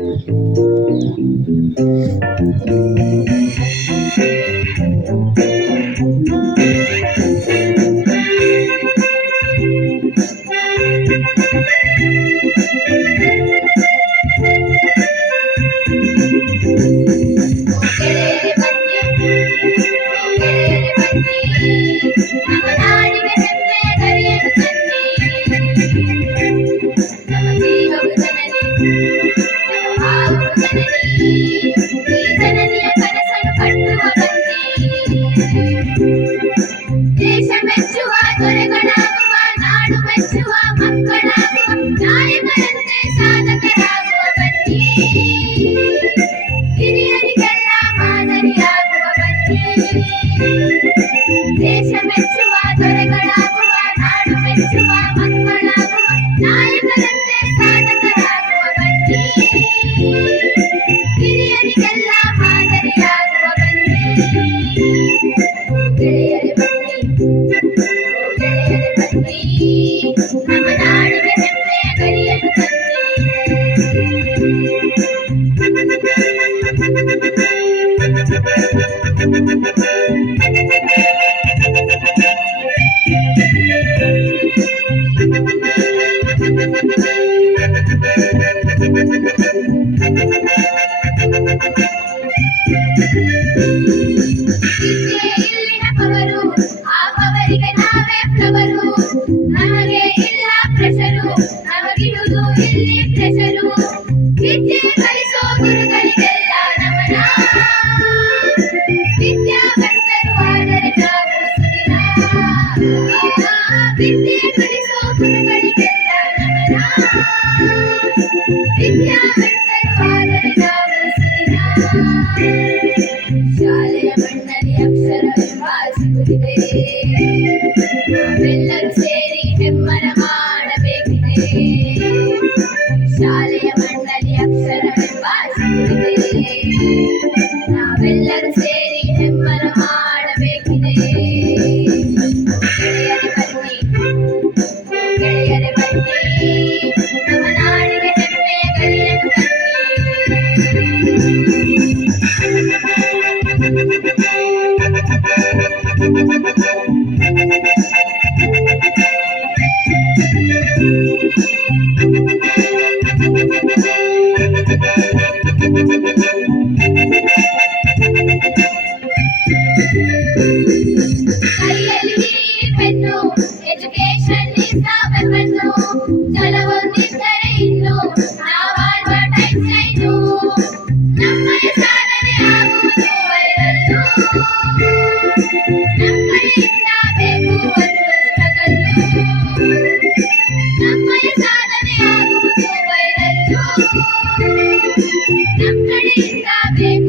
ದೇಶ ಮೆಚ್ಚುವ ದೊರೆಗಳಾಗುವ, ನಾಡು ಮೆಚ್ಚುವ ಮಕ್ಕಳಾಗುವ, ನಾಯಕರಂತೆ ಸಾಧಕರಾಗುವ ಬನ್ನಿ. ಹಿರಿಯರಿಗೆಲ್ಲ ಮಾದರಿಯಾಗುವ ಬನ್ನಿ. ದೇಶ ಮೆಚ್ಚುವ ದೊರೆಗಳಾಗುವ, ನಾಡು ಮೆಚ್ಚುವ ಮಕ್ಕಳಾಗುವ, ನಾಯಕರಂತೆ ಸಾಧಕರಾಗುವ ಬನ್ನಿ. ಹಿರಿಯರಿಗೆಲ್ಲ ಮಾದರಿಯಾಗುವ ಬನ್ನಿ. ಗೆಳೆಯರೇ ಬನ್ನಿ, ಗೆಳೆಯರೇ ಬನ್ನಿ, ನಮ್ಮ ನಾಡಿಗೆ ಹೆಮ್ಮೆಯ ಗರಿಯನ್ನು ತನ್ನಿ. ಇಲ್ಲಿನ ಪವರು, ಆ ಪವರಿಗೆ ನಾವೇ ಫ್ಲವರು. ನಮಗೆ ಇಲ್ಲ ಪ್ರೆಷರು, ನಮಗಿರುವುದು ಇಲ್ಲಿ ಪ್ರೆಷರು. ವಿದ್ಯೆ ಕಲಿಸೋ ಗುರುಗಳಿಗೆಲ್ಲ ನಮನ. ವಿದ್ಯಾವಂತರು ಆದರೆ ನಾವು ಸುದಿನ. ವಿದ್ಯೆ ಕಲಿಸೋ ಗುರುಗಳಿಗೆಲ್ಲ ನಮನ. ವಿದ್ಯಾವಂತರು ಆದರೆ ನಾವು ಸುದಿನ. ಶಾಲೆಯ ಮಣ್ಣಲ್ಲಿ ಅಕ್ಷರವೆಂಬ ಸಿಗುತ್ತಿದೆ. ನಾವೆಲ್ಲರೂ ಸೇರಿ ಹೆಮ್ಮರ ಮಾಡಬೇಕಿದೆ. ಶಾಲೆಯ ಮಣ್ಣಲ್ಲಿ ಅಕ್ಷರವೆಂಬ ಸಿಗುತ್ತಿದೆ. ನಾವೆಲ್ಲರೂ ಸೇರಿ ಹೆಮ್ಮರ ಮಾಡಬೇಕಿದೆ. ಗೆಳೆಯರೇ ಬನ್ನಿ, ಗೆಳೆಯರೇ ಬನ್ನಿ, ನಮ್ಮ ನಾಡಿಗೆ ಹೆಮ್ಮೆಯ ಗರಿಯನ್ನು ಕೈಯಲ್ಲಿ ಪೆನ್ನು, ಎಜುಕೇಶನ್ ಇಸ್ ದ ವೆಪನ್ನು. ಛಲವೊಂದಿದ್ದರೆ ಇನ್ನು ನಾವಾಡುವ ಟೈಮ್ ಸೈನು. ನಮ್ಮಯ ಸಾಧನೆ ಆಗುವುದು ವೈರಲ್ಲು. ನಮ್ಮ ಕಡೆಯಿಂದ ಬೇಕು ಒಂದು ಸ್ಟ್ರಗಲ್ಲು. ನಮ್ಮಯ ಸಾಧನೆ ಆಗುವುದು ವೈರಲ್ಲು. ನಮ್ಮ ಕಡೆಯಿಂದ ಬೇಕು